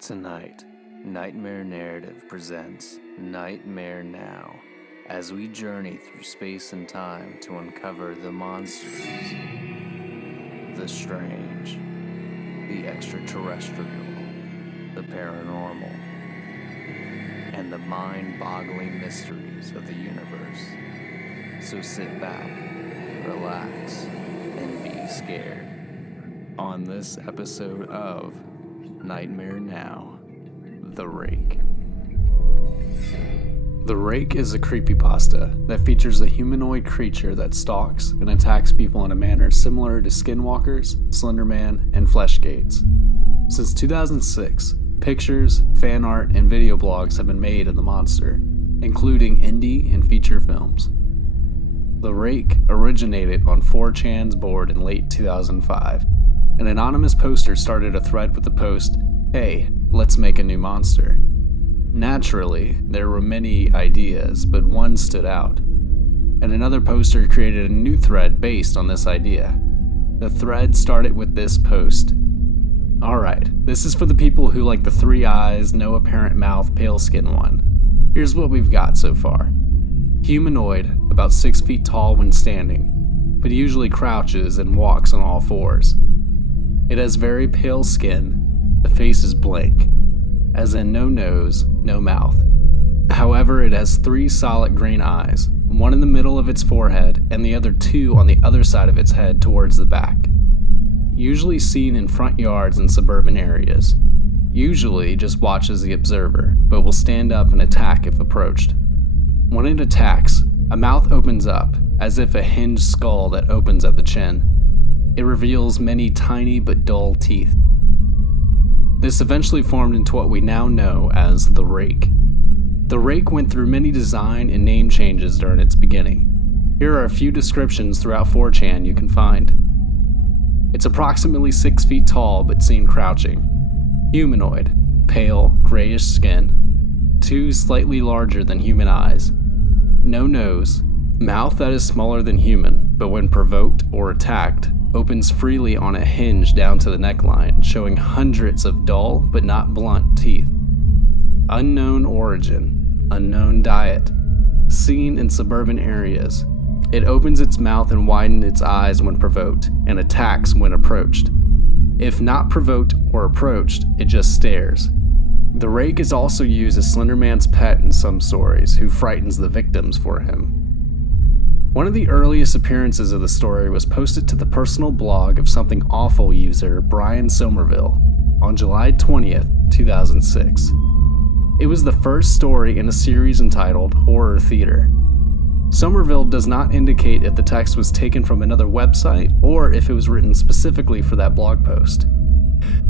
Tonight, Nightmare Narrative presents Nightmare Now, as we journey through space and time to uncover the monsters, the strange, the extraterrestrial, the paranormal, and the mind-boggling mysteries of the universe. So sit back, relax, and be scared. On this episode of Nightmare Now, The Rake. The Rake is a creepypasta that features a humanoid creature that stalks and attacks people in a manner similar to Skinwalkers, Slenderman, and Fleshgates. Since 2006, pictures, fan art, and video blogs have been made of the monster, including indie and feature films. The Rake originated on 4chan's board in late 2005. An anonymous poster started a thread with the post, "Hey, let's make a new monster." Naturally, there were many ideas, but one stood out. And another poster created a new thread based on this idea. The thread started with this post. "Alright, this is for the people who like the 3 eyes, no apparent mouth, pale skin one. Here's what we've got so far. Humanoid, about 6 feet tall when standing, but usually crouches and walks on all fours. It has very pale skin, the face is blank, as in no nose, no mouth. However, it has 3 solid green eyes, one in the middle of its forehead and the other 2 on the other side of its head towards the back. Usually seen in front yards and suburban areas. Usually just watches the observer, but will stand up and attack if approached. When it attacks, a mouth opens up, as if a hinged skull that opens at the chin. It reveals many tiny but dull teeth. This eventually formed into what we now know as the Rake. The Rake went through many design and name changes during its beginning. Here are a few descriptions throughout 4chan you can find. It's approximately 6 feet tall but seen crouching. Humanoid, pale, grayish skin. 2 slightly larger than human eyes. No nose. Mouth that is smaller than human, but when provoked or attacked, opens freely on a hinge down to the neckline, showing hundreds of dull but not blunt teeth. Unknown origin, unknown diet. Seen in suburban areas. It opens its mouth and widens its eyes when provoked, and attacks when approached. If not provoked or approached, it just stares. The Rake is also used as Slenderman's pet in some stories, who frightens the victims for him. One of the earliest appearances of the story was posted to the personal blog of Something Awful user Brian Somerville on July 20th, 2006. It was the first story in a series entitled Horror Theater. Somerville does not indicate if the text was taken from another website or if it was written specifically for that blog post.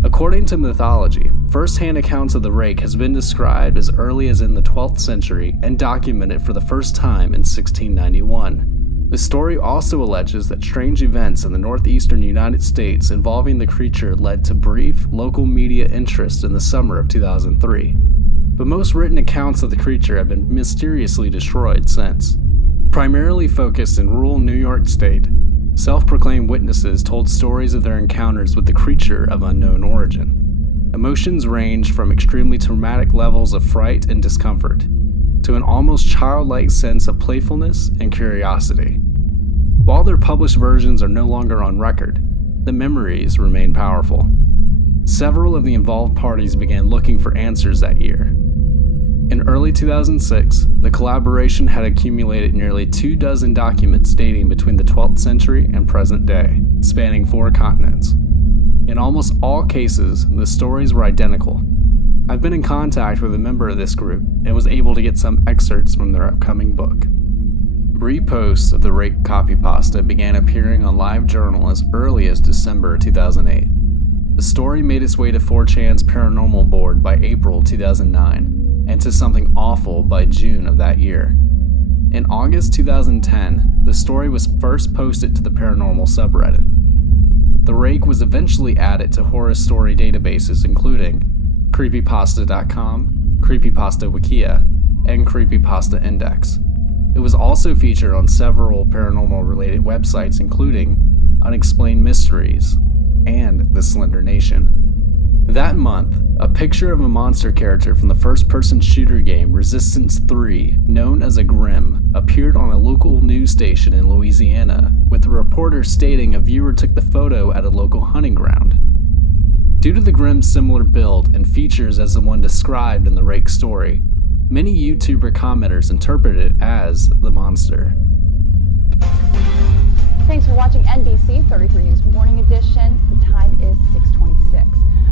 According to mythology, first-hand accounts of the Rake has been described as early as in the 12th century and documented for the first time in 1691. The story also alleges that strange events in the northeastern United States involving the creature led to brief local media interest in the summer of 2003. But most written accounts of the creature have been mysteriously destroyed since. Primarily focused in rural New York State, self-proclaimed witnesses told stories of their encounters with the creature of unknown origin. Emotions ranged from extremely traumatic levels of fright and discomfort to an almost childlike sense of playfulness and curiosity. While their published versions are no longer on record, the memories remain powerful. Several of the involved parties began looking for answers that year. In early 2006, the collaboration had accumulated nearly 24 documents dating between the 12th century and present day, spanning 4 continents. In almost all cases, the stories were identical. I've been in contact with a member of this group and was able to get some excerpts from their upcoming book. Reposts of the Rake copypasta began appearing on LiveJournal as early as December 2008. The story made its way to 4chan's paranormal board by April 2009, and to Something Awful by June of that year. In August 2010, the story was first posted to the paranormal subreddit. The Rake was eventually added to horror story databases including Creepypasta.com, Creepypasta Wikia, and Creepypasta Index. It was also featured on several paranormal-related websites including Unexplained Mysteries and The Slender Nation. That month, a picture of a monster character from the first-person shooter game Resistance 3, known as a Grim, appeared on a local news station in Louisiana, with the reporter stating a viewer took the photo at a local hunting ground. Due to the Grim's similar build and features as the one described in the Rake story, many YouTuber commenters interpret it as the monster. Thanks for watching NBC 33 News Morning Edition. The time is 6:26.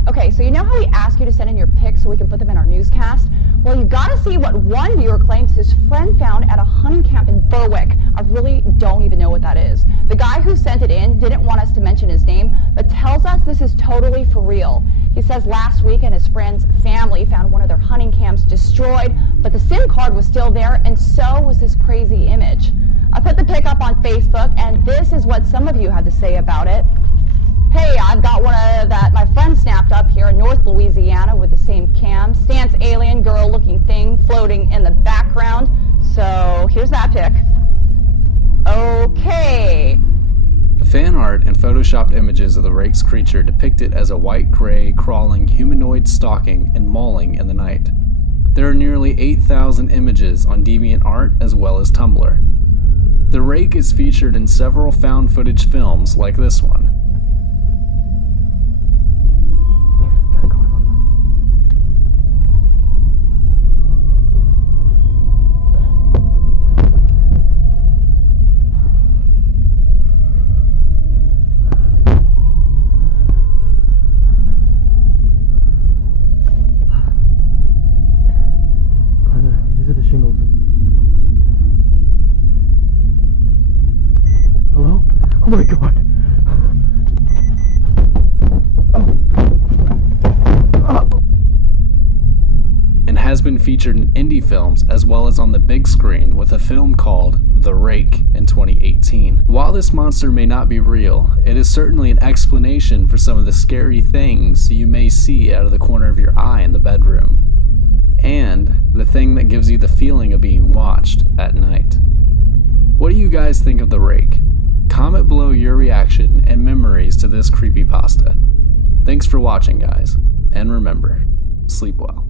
Okay, so you know how we ask you to send in your pics so we can put them in our newscast? Well, you gotta see what one viewer claims his friend found at a hunting camp in Berwick. I really don't even know what that is. The guy who sent it in didn't want us to mention his name, but tells us this is totally for real. He says last weekend his friend's family found one of their hunting camps destroyed, but the SIM card was still there, and so was this crazy image. I put the pic up on Facebook, and this is what some of you had to say about it. Hey, I've got one that my friend snapped up here in North Louisiana with the same cam. Stance alien girl looking thing floating in the background. So here's that pic. Okay. The fan art and photoshopped images of the Rake's creature depict it as a white-gray, crawling humanoid stalking and mauling in the night. There are nearly 8,000 images on DeviantArt as well as Tumblr. The Rake is featured in several found footage films like this one. These are the shingles. Hello? Oh my god! And has been featured in indie films as well as on the big screen with a film called The Rake in 2018. While this monster may not be real, it is certainly an explanation for some of the scary things you may see out of the corner of your eye in the bedroom, and the thing that gives you the feeling of being watched at night. What do you guys think of The Rake? Comment below your reaction and memories to this creepypasta. Thanks for watching, guys, and remember, sleep well.